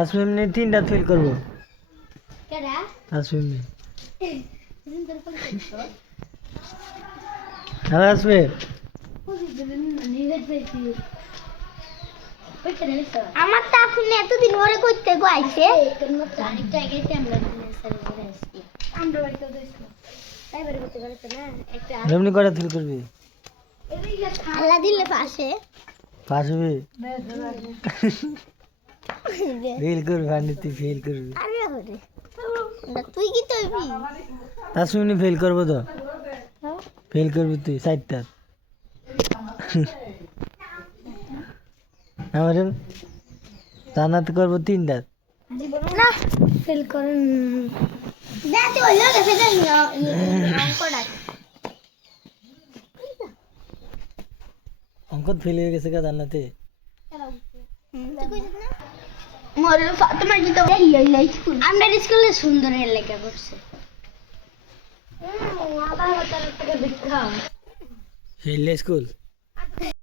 আসমিম নে 3টা ফেল করব কেডা আসমিম নে হ্যাঁ আসমিম আমার তো আপনি এতদিন ধরে করতে গাইছে আরেকটা গেছে আমরা বাড়িতে দিছিল তাই বাড়ি করতে পারছ না একটা এমনি করে ফেল করবি আল্লাহ দিলে পাশে পাসবি ফেল করবি মানে তুই ফেল করবি আরে হরে তুই কি তৈবি আসমিম ফেল করব তো ফেল করবি তুই 4টা আমারে জানাত করব 3টা না ফেল করেন দেখতে হইলো গেছে অঙ্কটা অঙ্ক ফেল হয়ে গেছে কা জান্নাতে মোর ফাতেমা কি তো এই স্কুল আমরা স্কুলে সুন্দর লেখা করছে ফেল স্কুল